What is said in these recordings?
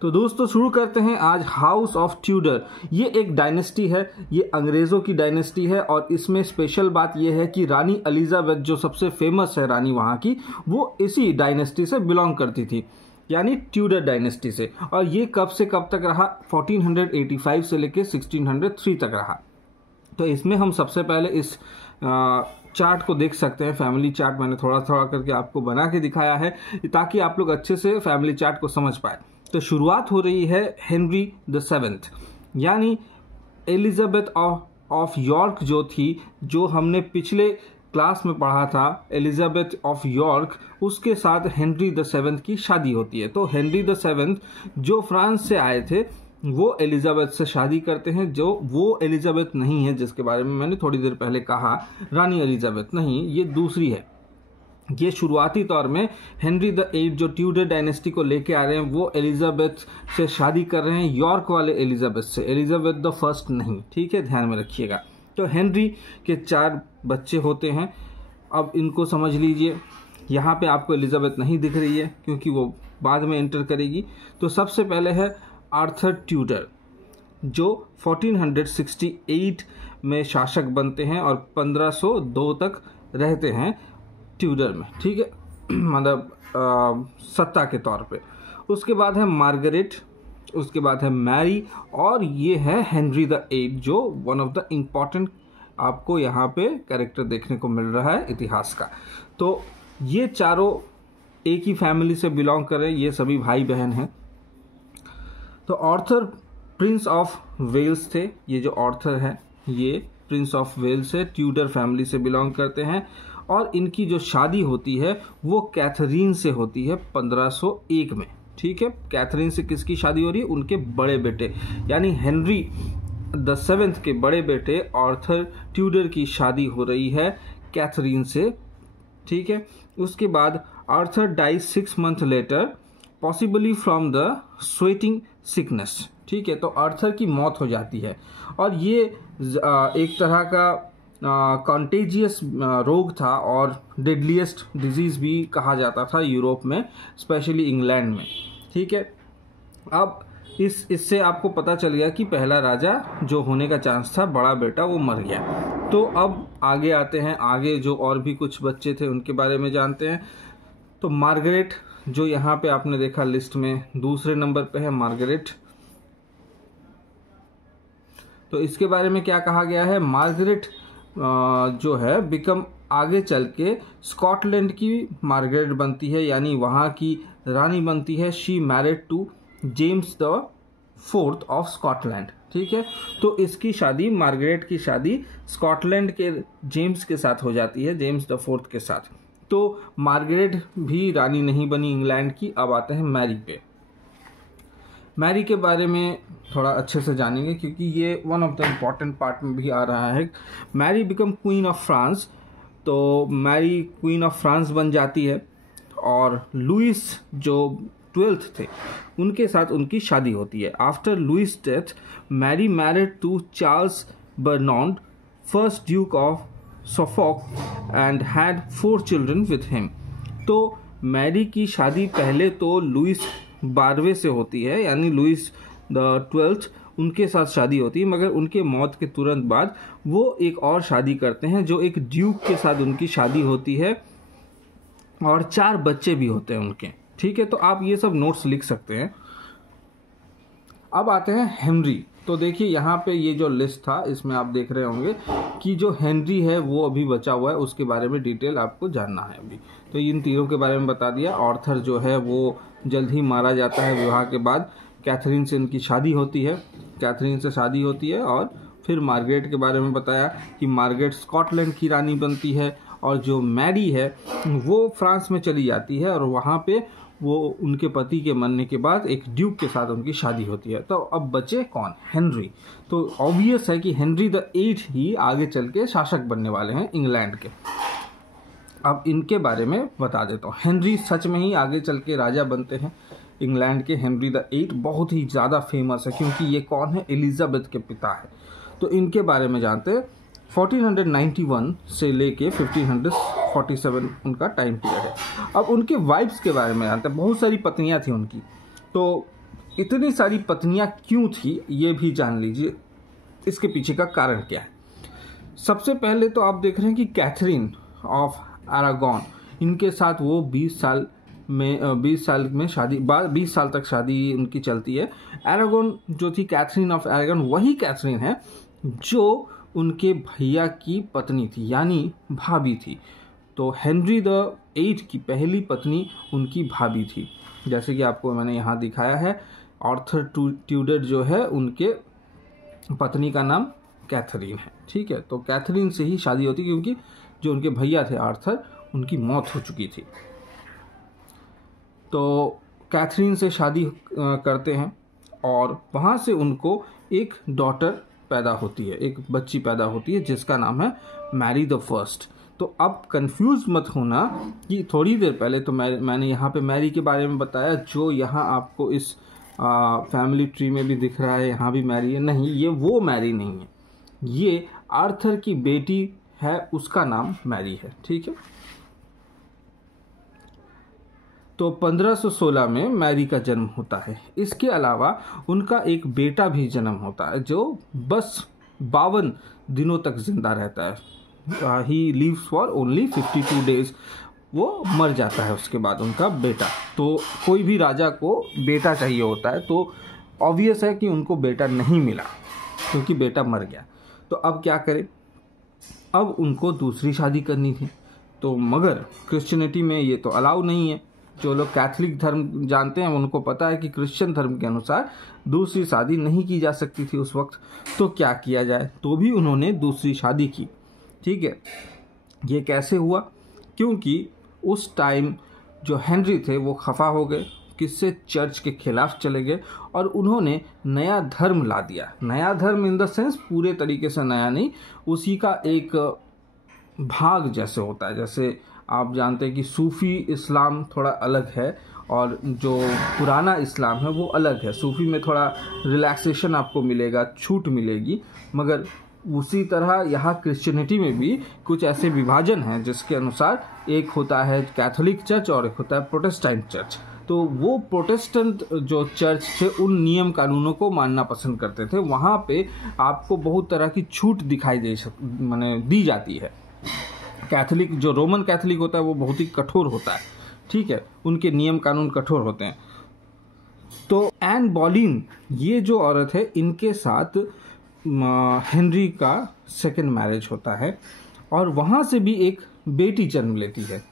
तो दोस्तों शुरू करते हैं आज हाउस ऑफ ट्यूडर। ये एक डायनेस्टी है, ये अंग्रेज़ों की डायनेस्टी है और इसमें स्पेशल बात ये है कि रानी एलिजाबेथ जो सबसे फेमस है रानी वहाँ की, वो इसी डायनेस्टी से बिलोंग करती थी, यानी ट्यूडर डायनेस्टी से। और ये कब से कब तक रहा? 1485 से लेकर 1603 तक रहा। तो इसमें हम सबसे पहले इस चार्ट को देख सकते हैं। फैमिली चार्ट मैंने थोड़ा थोड़ा करके आपको बना के दिखाया है ताकि आप लोग अच्छे से फैमिली चार्ट को समझ पाए। तो शुरुआत हो रही है हेनरी द सेवेंथ, यानी एलिजाबेथ ऑफ यॉर्क जो थी, जो हमने पिछले क्लास में पढ़ा था, एलिजाबेथ ऑफ यॉर्क, उसके साथ हेनरी द सेवेंथ की शादी होती है। तो हेनरी द सेवेंथ जो फ्रांस से आए थे वो एलिजाबेथ से शादी करते हैं, जो वो एलिजाबेथ नहीं है जिसके बारे में मैंने थोड़ी देर पहले कहा, रानी एलिजाबेथ नहीं, ये दूसरी है। ये शुरुआती तौर में हेनरी द एट जो ट्यूडर डायनेस्टी को लेके आ रहे हैं वो एलिजाबेथ से शादी कर रहे हैं, यॉर्क वाले एलिजाबेथ से, एलिजाबेथ द फर्स्ट नहीं, ठीक है, ध्यान में रखिएगा। तो हेनरी के 4 बच्चे होते हैं। अब इनको समझ लीजिए। यहाँ पे आपको एलिजाबेथ नहीं दिख रही है क्योंकि वो बाद में एंटर करेगी। तो सबसे पहले है आर्थर ट्यूडर, जो 1468 में शासक बनते हैं और 1502 तक रहते हैं ट्यूडर में, ठीक है, मतलब सत्ता के तौर पे। उसके बाद है मार्गरेट, उसके बाद है मैरी, और ये है हेनरी द एट, जो वन ऑफ द इम्पॉर्टेंट आपको यहाँ पे कैरेक्टर देखने को मिल रहा है इतिहास का। तो ये चारों एक ही फैमिली से बिलोंग कर रहे हैं, ये सभी भाई बहन हैं। तो आर्थर प्रिंस ऑफ वेल्स थे। ये जो आर्थर है ये प्रिंस ऑफ वेल्स है, ट्यूडर फैमिली से बिलोंग करते हैं। और इनकी जो शादी होती है वो कैथरीन से होती है 1501 में, ठीक है। कैथरीन से किसकी शादी हो रही है? उनके बड़े बेटे यानी हेनरी द सेवेंथ के बड़े बेटे आर्थर ट्यूडर की शादी हो रही है कैथरीन से, ठीक है। उसके बाद Arthur dies 6 month later, possibly from the sweating sickness, ठीक है। तो आर्थर की मौत हो जाती है और ये एक तरह का कॉन्टेजियस रोग था और डेडलीस्ट डिजीज भी कहा जाता था यूरोप में, स्पेशली इंग्लैंड में, ठीक है। अब इससे आपको पता चल गया कि पहला राजा जो होने का चांस था, बड़ा बेटा, वो मर गया। तो अब आगे आते हैं, आगे जो और भी कुछ बच्चे थे उनके बारे में जानते हैं। तो मार्गरेट, जो यहाँ पे आपने देखा लिस्ट में दूसरे नंबर पे है मार्गरेट। तो इसके बारे में क्या कहा गया है? मार्गरेट जो है बिकम, आगे चल के स्कॉटलैंड की मार्गरेट बनती है, यानी वहाँ की रानी बनती है। She married to James the fourth of Scotland, ठीक है। तो इसकी शादी, मार्गरेट की शादी स्कॉटलैंड के जेम्स के साथ हो जाती है, जेम्स द फोर्थ के साथ। तो मार्गरेट भी रानी नहीं बनी इंग्लैंड की। अब आते हैं मैरी पे। मैरी के बारे में थोड़ा अच्छे से जानेंगे क्योंकि ये one of the important part में भी आ रहा है। Mary become queen of France. तो मैरी क्वीन ऑफ फ्रांस बन जाती है और लुइस जो 12th थे उनके साथ उनकी शादी होती है। After Louis death, Mary married to Charles Brandon, first duke of Suffolk, and had 4 children with him. तो मैरी की शादी पहले तो लुइस 12वें से होती है, यानी लुइस द 12th, उनके साथ शादी होती है, मगर उनके मौत के तुरंत बाद वो एक और शादी करते हैं जो एक ड्यूक के साथ उनकी शादी होती है और 4 बच्चे भी होते हैं उनके, ठीक है। तो आप ये सब नोट्स लिख सकते हैं। अब आते हैं हेनरी। तो देखिए यहाँ पे ये जो लिस्ट था इसमें आप देख रहे होंगे कि जो हेनरी है वो अभी बचा हुआ है, उसके बारे में डिटेल आपको जानना है अभी। तो इन तीनों के बारे में बता दिया। आर्थर जो है वो जल्द ही मारा जाता है विवाह के बाद। कैथरीन से उनकी शादी होती है, कैथरीन से शादी होती है। और फिर मार्गरेट के बारे में बताया कि मार्गरेट स्कॉटलैंड की रानी बनती है और जो मैरी है वो फ्रांस में चली जाती है और वहाँ पे वो उनके पति के मरने के बाद एक ड्यूक के साथ उनकी शादी होती है। तो अब बचे कौन? हेनरी। तो ऑब्वियस है कि हेनरी द 8 ही आगे चल के शासक बनने वाले हैं इंग्लैंड के। अब इनके बारे में बता देता हूँ। हेनरी सच में ही आगे चल के राजा बनते हैं इंग्लैंड के। हेनरी द 8 बहुत ही ज़्यादा फेमस है क्योंकि ये कौन है? एलिजाबेथ के पिता है। तो इनके बारे में जानते हैं। 1491 से लेके 1547 उनका टाइम पीरियड है। अब उनके वाइफ्स के बारे में जानते हैं। बहुत सारी पत्नियां थी उनकी। तो इतनी सारी पत्नियां क्यों थी ये भी जान लीजिए, इसके पीछे का कारण क्या है। सबसे पहले तो आप देख रहे हैं कि कैथरीन ऑफ अरागॉन, इनके साथ वो 20 साल में शादी 20 साल तक शादी उनकी चलती है। अरागॉन जो थी, कैथरीन ऑफ अरागॉन, वही कैथरीन है जो उनके भैया की पत्नी थी, यानी भाभी थी। तो हेनरी द 8 की पहली पत्नी उनकी भाभी थी, जैसे कि आपको मैंने यहाँ दिखाया है। आर्थर ट्यूडर जो है, उनके पत्नी का नाम कैथरीन है, ठीक है। तो कैथरीन से ही शादी होती, क्योंकि जो उनके भैया थे आर्थर, उनकी मौत हो चुकी थी। तो कैथरीन से शादी करते हैं और वहाँ से उनको एक डॉटर पैदा होती है, एक बच्ची पैदा होती है जिसका नाम है मैरी द फर्स्ट। तो अब कंफ्यूज मत होना कि थोड़ी देर पहले तो मैंने यहाँ पे मैरी के बारे में बताया, जो यहाँ आपको इस फैमिली ट्री में भी दिख रहा है, यहाँ भी मैरी है। नहीं, ये वो मैरी नहीं है, ये आर्थर की बेटी है, उसका नाम मैरी है, ठीक है। तो 1516 में मैरी का जन्म होता है। इसके अलावा उनका एक बेटा भी जन्म होता है जो बस 52 दिनों तक जिंदा रहता है। He lives for only 52 days, वो मर जाता है उसके बाद उनका बेटा। तो कोई भी राजा को बेटा चाहिए होता है, तो ऑब्वियस है कि उनको बेटा नहीं मिला क्योंकि बेटा मर गया। तो अब क्या करें, अब उनको दूसरी शादी करनी थी। तो मगर क्रिश्चियनिटी में ये तो अलाउ नहीं है। जो लोग कैथोलिक धर्म जानते हैं उनको पता है कि क्रिश्चियन धर्म के अनुसार दूसरी शादी नहीं की जा सकती थी उस वक्त। तो क्या किया जाए, तो भी उन्होंने दूसरी शादी की, ठीक है। ये कैसे हुआ, क्योंकि उस टाइम जो हेनरी थे वो खफा हो गए, किससे, चर्च के खिलाफ चले गए और उन्होंने नया धर्म ला दिया। नया धर्म इन द सेंस पूरे तरीके से नया नहीं, उसी का एक भाग जैसे होता है। जैसे आप जानते हैं कि सूफ़ी इस्लाम थोड़ा अलग है और जो पुराना इस्लाम है वो अलग है। सूफ़ी में थोड़ा रिलैक्सेशन आपको मिलेगा, छूट मिलेगी, मगर उसी तरह यहाँ क्रिश्चियनिटी में भी कुछ ऐसे विभाजन हैं जिसके अनुसार एक होता है कैथोलिक चर्च और एक होता है प्रोटेस्टेंट चर्च। तो वो प्रोटेस्टेंट जो चर्च थे उन नियम कानूनों को मानना पसंद करते थे। वहाँ पे आपको बहुत तरह की छूट दिखाई दी जाती है। कैथोलिक जो रोमन कैथोलिक होता है वो बहुत ही कठोर होता है, ठीक है, उनके नियम कानून कठोर होते हैं। तो एन बॉलीन ये जो औरत है, इनके साथ हेनरी का सेकंड मैरिज होता है और वहाँ से भी एक बेटी जन्म लेती है।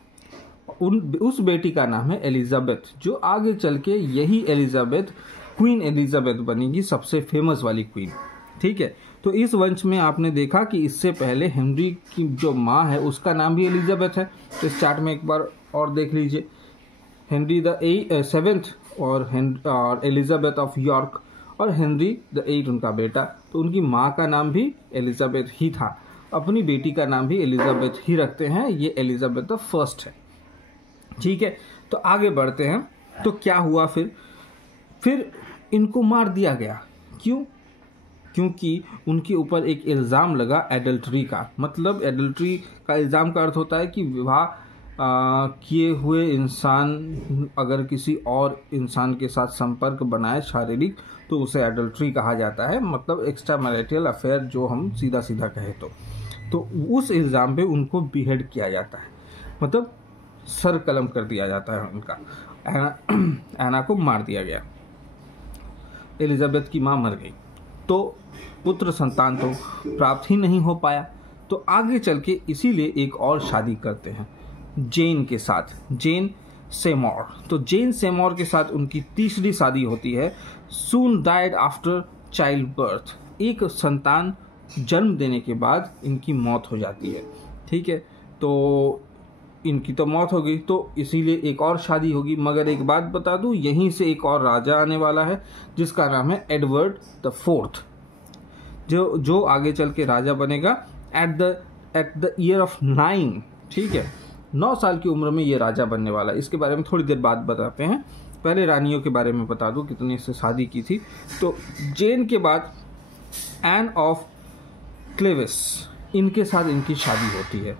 उस बेटी का नाम है एलिजाबेथ, जो आगे चल के यही एलिजाबेथ क्वीन एलिजाबेथ बनेगी, सबसे फेमस वाली क्वीन, ठीक है। तो इस वंश में आपने देखा कि इससे पहले हेनरी की जो माँ है उसका नाम भी एलिजाबेथ है। तो इस चार्ट में एक बार और देख लीजिए, हेनरी द 7th और एलिजाबेथ ऑफ यॉर्क और हेनरी द 8 उनका बेटा। तो उनकी माँ का नाम भी एलिजाबेथ ही था, अपनी बेटी का नाम भी एलिजाबेथ ही रखते हैं। ये एलिजाबेथ द फर्स्ट है, ठीक है। तो आगे बढ़ते हैं। तो क्या हुआ फिर इनको मार दिया गया। क्यों? क्योंकि उनके ऊपर एक इल्ज़ाम लगा एडल्ट्री का। मतलब एडल्ट्री का इल्ज़ाम का अर्थ होता है कि विवाह किए हुए इंसान अगर किसी और इंसान के साथ संपर्क बनाए शारीरिक, तो उसे एडल्ट्री कहा जाता है। मतलब एक्स्ट्रा मैरिटल अफेयर जो हम सीधा सीधा कहें तो उस इल्ज़ाम पे उनको बीहेड किया जाता है, मतलब सर कलम कर दिया जाता है उनका। एना को मार दिया गया, एलिजाबेथ की माँ मर गई, तो पुत्र संतान तो प्राप्त ही नहीं हो पाया। तो आगे चल के इसीलिए एक और शादी करते हैं जेन के साथ, जेन सेमोर। तो जेन सेमोर के साथ उनकी तीसरी शादी होती है। सून डाइड आफ्टर चाइल्ड बर्थ, एक संतान जन्म देने के बाद इनकी मौत हो जाती है, ठीक है। तो इनकी तो मौत हो गई, तो इसीलिए एक और शादी होगी। मगर एक बात बता दूं, यहीं से एक और राजा आने वाला है जिसका नाम है एडवर्ड द 4th, जो आगे चल के राजा बनेगा एट द ईयर ऑफ 9, ठीक है। 9 साल की उम्र में ये राजा बनने वाला है। इसके बारे में थोड़ी देर बाद बताते हैं। पहले रानियों के बारे में बता दूं कितनी से शादी की थी। तो जेन के बाद एन ऑफ क्लेविस, इनके साथ इनकी शादी होती है।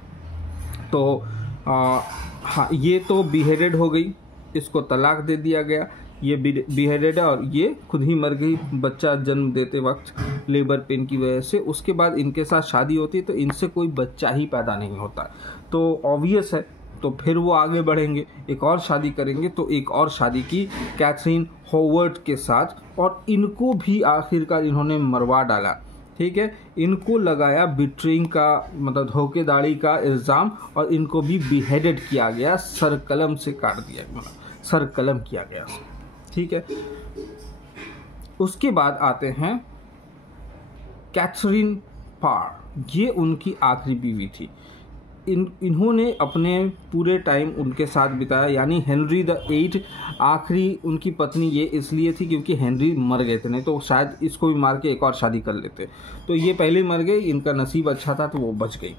तो हाँ, ये तो बिहेडेड हो गई, इसको तलाक दे दिया गया। ये बिहेडेड है और ये खुद ही मर गई बच्चा जन्म देते वक्त लेबर पेन की वजह से। उसके बाद इनके साथ शादी होती है तो इनसे कोई बच्चा ही पैदा नहीं होता, तो ऑब्वियस है तो फिर वो आगे बढ़ेंगे, एक और शादी करेंगे। तो एक और शादी की कैथरीन होवर्ड के साथ, और इनको भी आखिरकार इन्होंने मरवा डाला। ठीक है, इनको लगाया बिट्रिंग का मतलब धोखेधड़ी का इल्ज़ाम, और इनको भी बिहेडेड किया गया, सर कलम से काट दिया, मतलब सर कलम किया गया। ठीक है, उसके बाद आते हैं कैथरीन पार, ये उनकी आखिरी बीवी थी। इन्होंने अपने पूरे टाइम उनके साथ बिताया, यानी हेनरी द 8 आखिरी उनकी पत्नी ये इसलिए थी क्योंकि हेनरी मर गए थे, नहीं तो शायद इसको भी मार के एक और शादी कर लेते। तो ये पहले मर गई, इनका नसीब अच्छा था तो वो बच गई।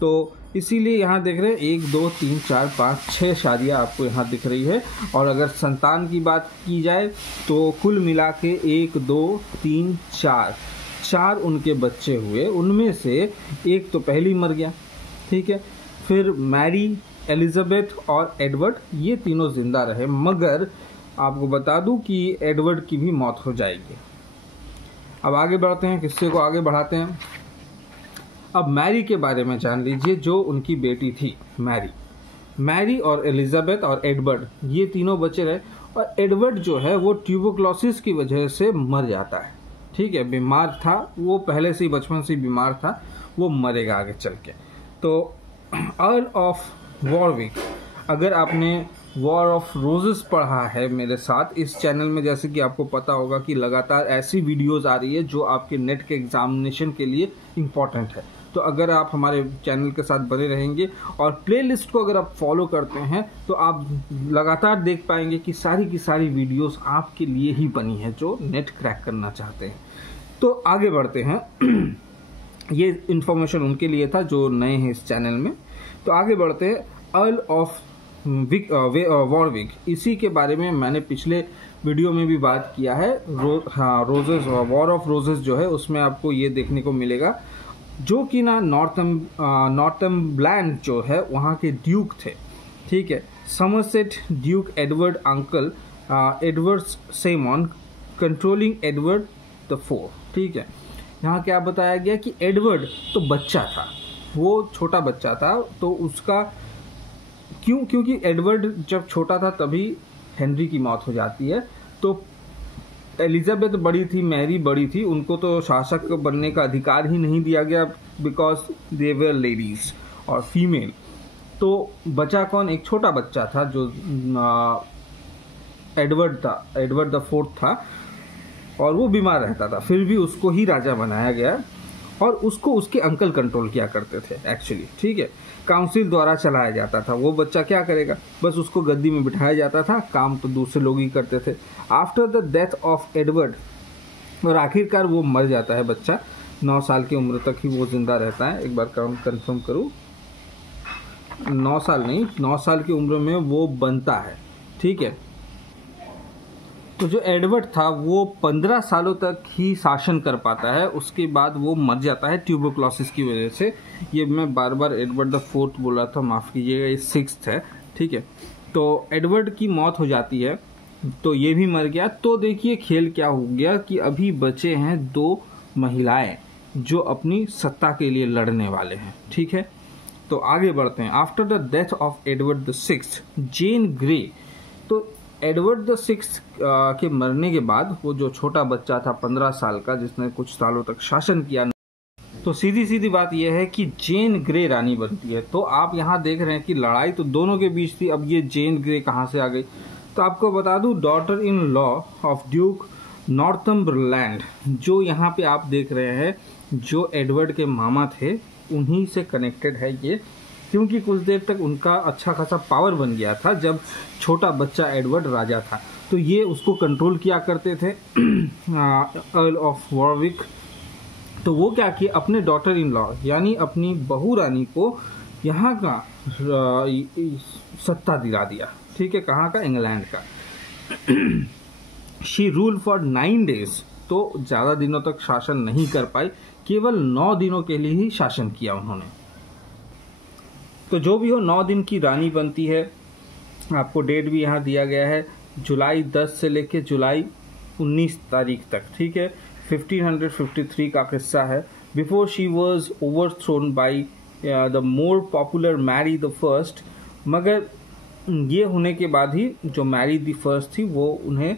तो इसीलिए यहाँ देख रहे हैं 1 2 3 4 5 6 शादियाँ आपको यहाँ दिख रही है। और अगर संतान की बात की जाए तो कुल मिला के 1 2 3 4 उनके बच्चे हुए, उनमें से एक तो पहले ही मर गया। ठीक है, फिर मैरी, एलिजाबेथ और एडवर्ड, ये तीनों जिंदा रहे, मगर आपको बता दूं कि एडवर्ड की भी मौत हो जाएगी। अब आगे बढ़ते हैं, किस्से को आगे बढ़ाते हैं। अब मैरी के बारे में जान लीजिए, जो उनकी बेटी थी मैरी और एलिजाबेथ और एडवर्ड, ये तीनों बचे रहे। और एडवर्ड जो है वो ट्यूबरक्लोसिस की वजह से मर जाता है। ठीक है, बीमार था वो, पहले से ही बचपन से बीमार था, वो मरेगा आगे चल के। तो अर्ल ऑफ वॉरविक, अगर आपने वॉर ऑफ रोजेस पढ़ा है मेरे साथ इस चैनल में, जैसे कि आपको पता होगा कि लगातार ऐसी वीडियोस आ रही है जो आपके नेट के एग्जामिनेशन के लिए इम्पॉर्टेंट है। तो अगर आप हमारे चैनल के साथ बने रहेंगे और प्लेलिस्ट को अगर आप फॉलो करते हैं तो आप लगातार देख पाएंगे कि की सारी वीडियोस आपके लिए ही बनी है जो नेट क्रैक करना चाहते हैं। तो आगे बढ़ते हैं। ये इन्फॉर्मेशन उनके लिए था जो नए हैं इस चैनल में। तो आगे बढ़ते हैं, अर्ल ऑफ वॉरविक, इसी के बारे में मैंने पिछले वीडियो में भी बात किया है। रोजेस, वॉर ऑफ रोजेस जो है उसमें आपको ये देखने को मिलेगा, जो कि ना नॉर्थम्बरलैंड जो है वहाँ के ड्यूक थे। ठीक है, Somerset Duke Edward uncle Edward semen controlling Edward the 4। ठीक है, यहाँ क्या बताया गया कि एडवर्ड तो बच्चा था, वो छोटा बच्चा था, तो उसका क्योंकि एडवर्ड जब छोटा था तभी हेनरी की मौत हो जाती है। तो एलिजाबेथ बड़ी थी, मैरी बड़ी थी, उनको तो शासक बनने का अधिकार ही नहीं दिया गया, बिकॉज दे वर लेडीज और फीमेल। तो बचा कौन? एक छोटा बच्चा था जो एडवर्ड था, एडवर्ड द 4 था, और वो बीमार रहता था, फिर भी उसको ही राजा बनाया गया और उसको उसके अंकल कंट्रोल किया करते थे एक्चुअली। ठीक है, काउंसिल द्वारा चलाया जाता था। वो बच्चा क्या करेगा, बस उसको गद्दी में बिठाया जाता था, काम तो दूसरे लोग ही करते थे। After the death of Edward, और आखिरकार वो मर जाता है बच्चा, 9 साल की उम्र तक ही वो जिंदा रहता है। एक बार कंफर्म करूँ, 9 साल नहीं, 9 साल की उम्र में वो बनता है। ठीक है, तो जो एडवर्ड था वो 15 सालों तक ही शासन कर पाता है, उसके बाद वो मर जाता है ट्यूबरक्लोसिस की वजह से। ये मैं बार बार एडवर्ड द 4 बोला था, माफ़ कीजिएगा, ये 6th है। ठीक है, तो एडवर्ड की मौत हो जाती है, तो ये भी मर गया। तो देखिए खेल क्या हो गया कि अभी बचे हैं 2 महिलाएं जो अपनी सत्ता के लिए लड़ने वाले हैं। ठीक है, तो आगे बढ़ते हैं। After the death of Edward the 6th, Jane Grey, तो एडवर्ड द 6th के मरने के बाद वो जो छोटा बच्चा था 15 साल का, जिसने कुछ सालों तक शासन किया, तो सीधी बात यह है कि जेन ग्रे रानी बनती है। तो आप यहाँ देख रहे हैं कि लड़ाई तो दोनों के बीच थी, अब ये जेन ग्रे कहाँ से आ गई? तो आपको बता दूं, daughter in law of Duke Northumberland, जो यहाँ पे आप देख रहे हैं, जो एडवर्ड के मामा थे, उन्हीं से कनेक्टेड है ये, क्योंकि कुछ देर तक उनका अच्छा खासा पावर बन गया था जब छोटा बच्चा एडवर्ड राजा था, तो ये उसको कंट्रोल किया करते थे अर्ल ऑफ वॉरविक। तो वो क्या किए, अपने डॉटर इन लॉ यानी अपनी बहू रानी को यहाँ का सत्ता दिला दिया। ठीक है, कहाँ का? इंग्लैंड का। शी रूल फॉर 9 days, तो ज़्यादा दिनों तक शासन नहीं कर पाई, केवल 9 दिनों के लिए ही शासन किया उन्होंने। तो जो भी हो, 9 दिन की रानी बनती है। आपको डेट भी यहाँ दिया गया है, जुलाई 10 से लेके जुलाई 19 तारीख तक, ठीक है। 1553 का किस्सा है। Before she was overthrown by the more popular Mary the first, मगर ये होने के बाद ही जो मैरी द फर्स्ट थी वो उन्हें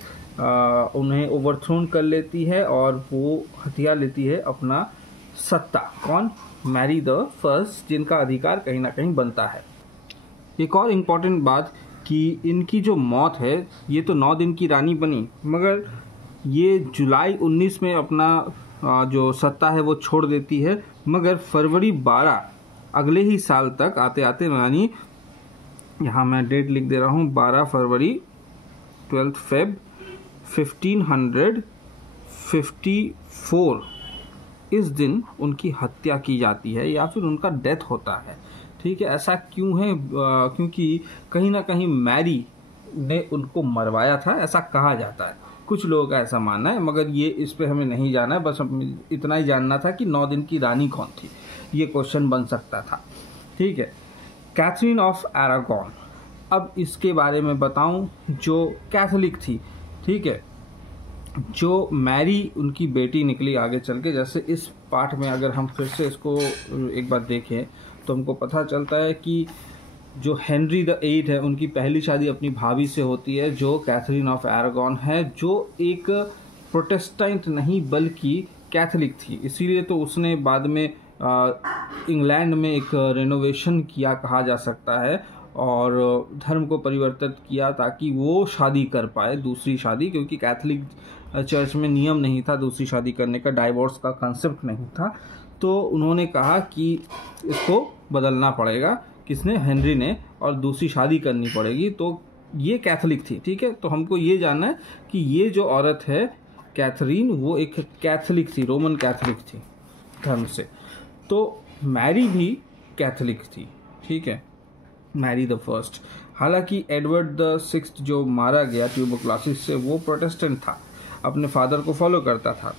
ओवरथ्रोन कर लेती है और वो हथिया लेती है अपना सत्ता। कौन? मैरी द फर्स्ट, जिनका अधिकार कहीं ना कहीं बनता है। एक और इम्पॉर्टेंट बात कि इनकी जो मौत है, ये तो 9 दिन की रानी बनी, मगर ये जुलाई 19 में अपना जो सत्ता है वो छोड़ देती है, मगर फरवरी 12 अगले ही साल तक आते आते रानी, यहाँ मैं डेट लिख दे रहा हूँ, 12 फरवरी 12 फेब 1554 इस दिन उनकी हत्या की जाती है या फिर उनका डेथ होता है, ठीक है। ऐसा क्यों है? क्योंकि कहीं ना कहीं मैरी ने उनको मरवाया था, ऐसा कहा जाता है। कुछ लोगों का ऐसा मानना है, मगर ये इस पे हमें नहीं जाना है। बस इतना ही जानना था कि 9 दिन की रानी कौन थी, ये क्वेश्चन बन सकता था, ठीक है। कैथरीन ऑफ अरागॉन, अब इसके बारे में बताऊं, जो कैथोलिक थी, ठीक है। जो मैरी उनकी बेटी निकली आगे चल के, जैसे इस पाठ में अगर हम फिर से इसको एक बार देखें तो हमको पता चलता है कि जो हेनरी द 8 है, उनकी पहली शादी अपनी भाभी से होती है जो कैथरीन ऑफ अरागॉन है, जो एक प्रोटेस्टेंट नहीं बल्कि कैथोलिक थी। इसीलिए तो उसने बाद में इंग्लैंड में एक रेनोवेशन किया कहा जा सकता है और धर्म को परिवर्तित किया ताकि वो शादी कर पाए, दूसरी शादी, क्योंकि कैथोलिक चर्च में नियम नहीं था दूसरी शादी करने का, डाइवोर्स का कंसेप्ट नहीं था। तो उन्होंने कहा कि इसको बदलना पड़ेगा, किसने? हेनरी ने, और दूसरी शादी करनी पड़ेगी। तो ये कैथोलिक थी, ठीक है। तो हमको ये जानना है कि ये जो औरत है कैथरीन, वो एक कैथोलिक थी, रोमन कैथोलिक थी धर्म से। तो मैरी भी कैथोलिक थी, ठीक है, मैरी द फर्स्ट। हालांकि एडवर्ड द 6 जो मारा गया ट्यूबरक्लोसिस से, वो प्रोटेस्टेंट था, अपने फादर को फॉलो करता था।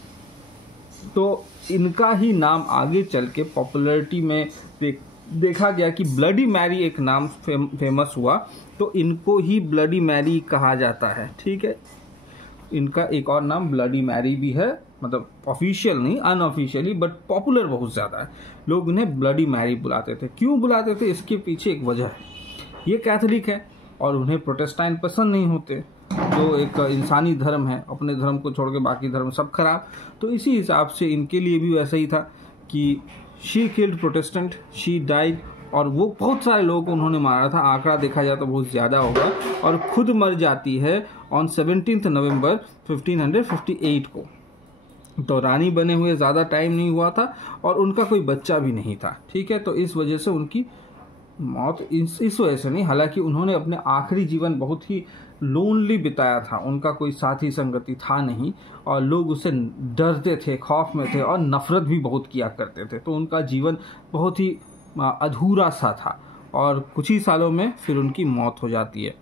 तो इनका ही नाम आगे चल के पॉपुलैरिटी में देखा गया कि ब्लडी मैरी एक नाम फेमस हुआ, तो इनको ही ब्लडी मैरी कहा जाता है, ठीक है। इनका एक और नाम ब्लडी मैरी भी है, मतलब ऑफिशियल नहीं, अनऑफिशियली, बट पॉपुलर बहुत ज़्यादा है। लोग उन्हें ब्लडी मैरी बुलाते थे। क्यों बुलाते थे? इसके पीछे एक वजह है। ये कैथोलिक है और उन्हें प्रोटेस्टेंट पसंद नहीं होते, जो एक इंसानी धर्म है, अपने धर्म को छोड़ के बाकी धर्म सब खराब। तो इसी हिसाब से इनके लिए भी वैसा ही था कि she killed Protestant, she died, और वो बहुत सारे लोगों को उन्होंने मारा था। आंकड़ा देखा जाए तो बहुत ज़्यादा होगा, और खुद मर जाती है ऑन 17 नवंबर 1558 को। तो रानी बने हुए ज़्यादा टाइम नहीं हुआ था और उनका कोई बच्चा भी नहीं था, ठीक है। तो इस वजह से उनकी मौत इस वजह से नहीं, हालांकि उन्होंने अपने आखिरी जीवन बहुत ही लोनली बिताया था, उनका कोई साथी संगति था नहीं और लोग उससे डरते थे, खौफ में थे और नफरत भी बहुत किया करते थे। तो उनका जीवन बहुत ही अधूरा सा था और कुछ ही सालों में फिर उनकी मौत हो जाती है,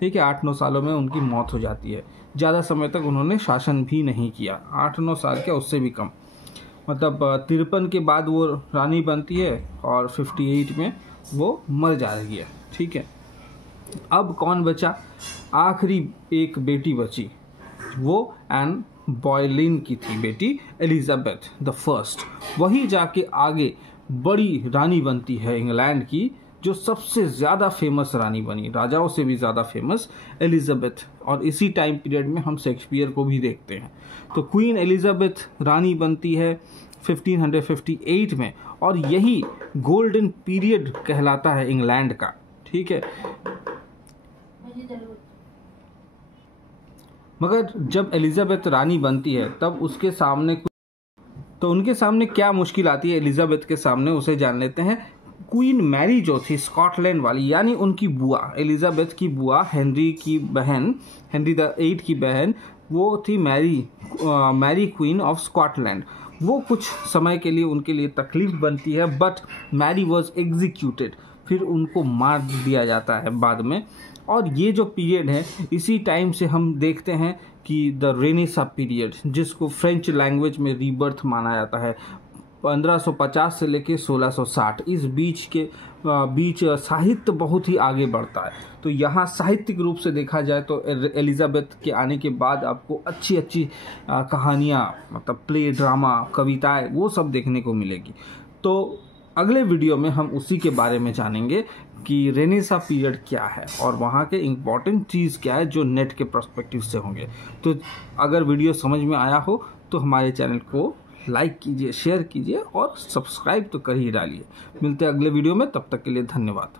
ठीक है। 8-9 सालों में उनकी मौत हो जाती है। ज़्यादा समय तक उन्होंने शासन भी नहीं किया, 8-9 साल क्या, उससे भी कम, मतलब 53 के बाद वो रानी बनती है और 58 में वो मर जा रही है, ठीक है। अब कौन बचा? आखिरी एक बेटी बची, वो एन बॉयलिन की थी बेटी, एलिजाबेथ द फर्स्ट। वही जाके आगे बड़ी रानी बनती है इंग्लैंड की, जो सबसे ज़्यादा फेमस रानी बनी, राजाओं से भी ज़्यादा फेमस, एलिजाबेथ। और इसी टाइम पीरियड में हम शेक्सपियर को भी देखते हैं। तो क्वीन एलिजाबेथ रानी बनती है 1558 में, और यही गोल्डन पीरियड कहलाता है इंग्लैंड का, ठीक है। मगर जब एलिजाबेथ रानी बनती है तब उसके सामने उनके सामने क्या मुश्किल आती है एलिजाबेथ के सामने, उसे जान लेते हैं। क्वीन मैरी जो थी स्कॉटलैंड वाली, यानी उनकी बुआ, एलिजाबेथ की बुआ, हेनरी की बहन, हेनरी द 8 की बहन, वो थी मैरी क्वीन ऑफ स्कॉटलैंड। वो कुछ समय के लिए उनके लिए तकलीफ बनती है, बट मैरी वॉज एग्जीक्यूटेड, फिर उनको मार दिया जाता है बाद में। और ये जो पीरियड है, इसी टाइम से हम देखते हैं कि द रेनेसा पीरियड, जिसको फ्रेंच लैंग्वेज में रीबर्थ माना जाता है, 1550 से लेके 1660 इस बीच साहित्य बहुत ही आगे बढ़ता है। तो यहाँ साहित्यिक रूप से देखा जाए तो एलिजाबेथ के आने के बाद आपको अच्छी अच्छी कहानियाँ, मतलब प्ले, ड्रामा, कविताएं, वो सब देखने को मिलेगी। तो अगले वीडियो में हम उसी के बारे में जानेंगे कि रेनेसां पीरियड क्या है और वहाँ के इम्पॉर्टेंट चीज़ क्या है जो नेट के पर्सपेक्टिव से होंगे। तो अगर वीडियो समझ में आया हो तो हमारे चैनल को लाइक कीजिए, शेयर कीजिए और सब्सक्राइब तो कर ही डालिए। मिलते हैं अगले वीडियो में, तब तक के लिए धन्यवाद।